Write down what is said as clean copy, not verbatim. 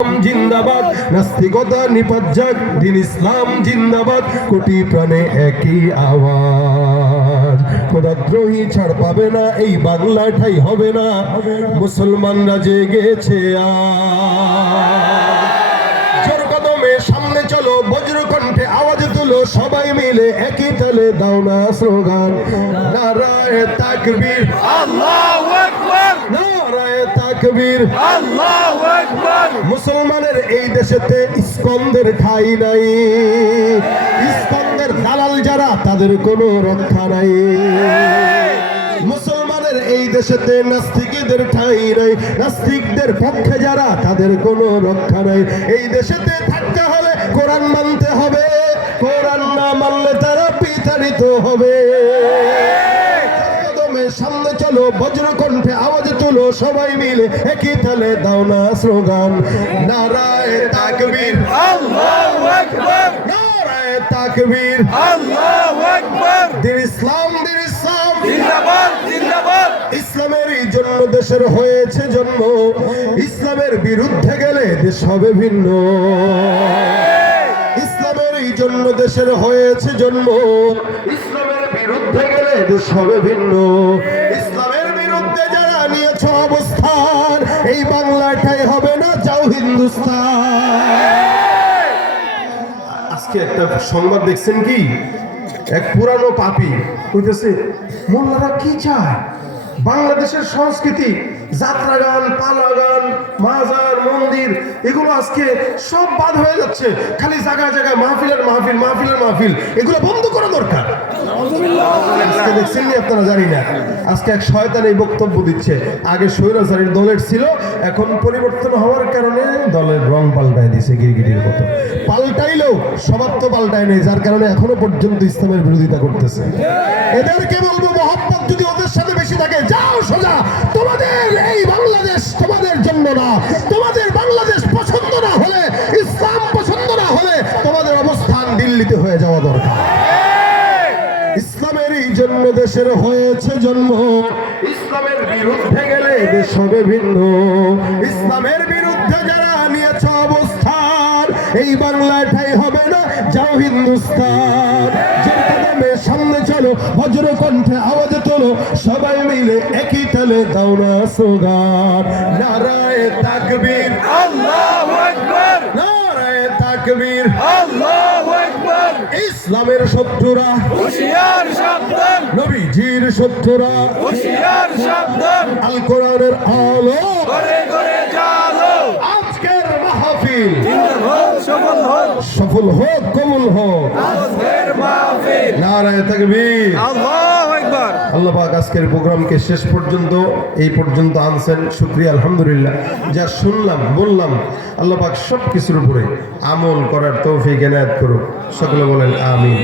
জিন্দাবাদ, নাস্তিকতা নিপাত যাক, দিন ইসলাম জিন্দাবাদ, কোটি প্রাণে একই আওয়াজ। খোদাদ্রোহী ছাড় পাবে না, এই বাংলা ঠাই হবে না, মুসলমানরা জেগেছে আজ। জোর কদমে সামনে চলো, বজ্র কণ্ঠে আওয়াজ তুলো, সবাই মিলে একই তালে দাও না স্লোগান, নারায়ে তাকবীর, আল্লাহু আকবার, নারায়ে তাকবীর, আল্লাহু আকবার। মুসলমানের এই দেশেতে ইস্কন্দের ঠাঁই নাই, ইস্কন্দের দালাল যারা তাদের কোনো রক্ষা নাই। মুসলমানের এই দেশেতে নাস্তিকদের ঠাঁই নাই, নাস্তিকদের পক্ষে যারা তাদের কোনো রক্ষা নাই। এই দেশেতে থাকতে হলে কোরআন মানতে হবে, কোরআন না মানলে তারা বিতাড়িত হবে। সামনে চলো, বজ্র কণ্ঠে আওয়াজ তুলো, সবাই মিলে একই তালে দাও না স্লোগান, নারায়ে তাকবীর, আল্লাহু আকবার, নারায়ে তাকবীর, আল্লাহু আকবার। দিন ইসলাম, দিন ইসলাম জিন্দাবাদ, জিন্দাবাদ। ইসলামেরই জন্য দেশের হয়েছে জন্ম, ইসলামের বিরুদ্ধে গেলে দেশ হবে ভিন্ন। ইসলামেরই জন্য দেশের হয়েছে জন্ম, ইসলামের বিরুদ্ধে গেলে দেশ হবে ভিন্ন। ইসলামের বিরুদ্ধে যারা নিয়েছ অবস্থান, এই বাংলাটাই হবে না, যাও হিন্দুস্তান। আজকে একটা সংবাদ দেখছেন কি, এক পুরানো পাপী কইতেছে মোল্লারা কি চায়, বাংলাদেশের সংস্কৃতি, যাত্রা গান, পালা গান, মাজার, মন্দির, এগুলো আজকে সব বাদ হয়ে যাচ্ছে, খালি জায়গায় জায়গায় মাহফিলের মাহফিল, মাহফিলের মাহফিল, এগুলো বন্ধ করা দরকার। আজকে দেখছেন নি আপনারা, জানি না, আজকে এক শয়তান এই বক্তব্য দিচ্ছে, আগে স্বৈরাচারীর দলের ছিল, এখন পরিবর্তন হওয়ার কারণে দলের রং পাল্টায় দিছে গিরগিটির মতো। পাল্টাইলেও স্বভাব তো পাল্টায় নেই, যার কারণে এখনো পর্যন্ত ইসলামের বিরোধিতা করতেছে। এদেরকে বলবো, মহব্বত যদি ওদের সাথে বেশি থাকে, যাও সোজা, তোমাদের এই বাংলাদেশ তোমাদের জন্য না, তোমাদের বাংলাদেশ পছন্দ না হলে, ইসলাম পছন্দ না হলে, তোমাদের অবস্থান দিল্লিতে হয়ে যাওয়া দরকার। ইসলামেরই জন্য দেশের হয়েছে জন্ম, ইসলামের বিরুদ্ধে গেলে দেশ হবে ভিন্ন। ইসলামের বিরুদ্ধে যারা নিয়েছে অবস্থান, এই বাংলাটাই হবে না, যাও হিন্দুস্তান। জোর কদমে সামনে চলো, বজ্র কণ্ঠে আওয়াজ তোলো, সবাই মিলে একই তালে দাও না স্লোগান, নারায়ে তাকবীর, আল্লাহু আকবার, নারায়ে তাকবীর, আল্লাহু আকবার। ইসলামের শত্রুরা হুঁশিয়ার সাবধান, নবীজির শত্রুরা হুঁশিয়ার সাবধান। আল কোরআনের আলো, ঘরে ঘরে জালো, আজকের মাহফিল হোক সফল হোক, সফল হোক, কবুল হোক, আজকের মাহফিল। নারায়ে তাকবীর। আল্লাহু আকবার। আল্লাহ পাক আজকের প্রোগ্রামকে শেষ পর্যন্ত এই পর্যন্ত আনছেন, শুকরিয়া আলহামদুলিল্লাহ। যা শুনলাম বললাম, আল্লাহ পাক সব কিছুর উপরে আমল করার তৌফিক এনায়েত করুক, সকলে বলেন আমিন।